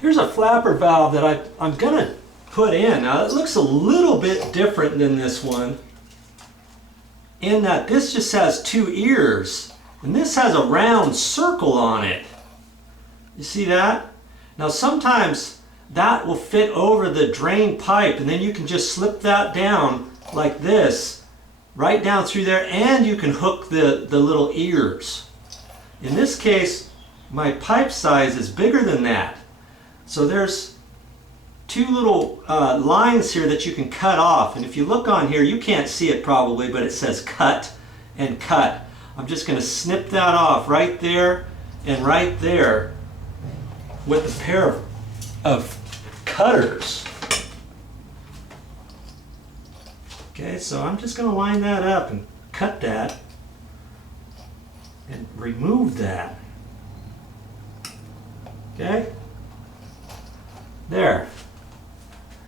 Here's a flapper valve that I'm going to put in. Now it looks a little bit different than this one in that this just has two ears and this has a round circle on it. You see that? Now sometimes that will fit over the drain pipe and then you can just slip that down like this, right down through there, and you can hook the little ears. In this case, my pipe size is bigger than that. So there's two little lines here that you can cut off, and if you look on here, you can't see it probably, but it says cut and cut. I'm just going to snip that off right there and right there with a pair of cutters. Okay, so I'm just going to line that up and cut that and remove that. Okay? There.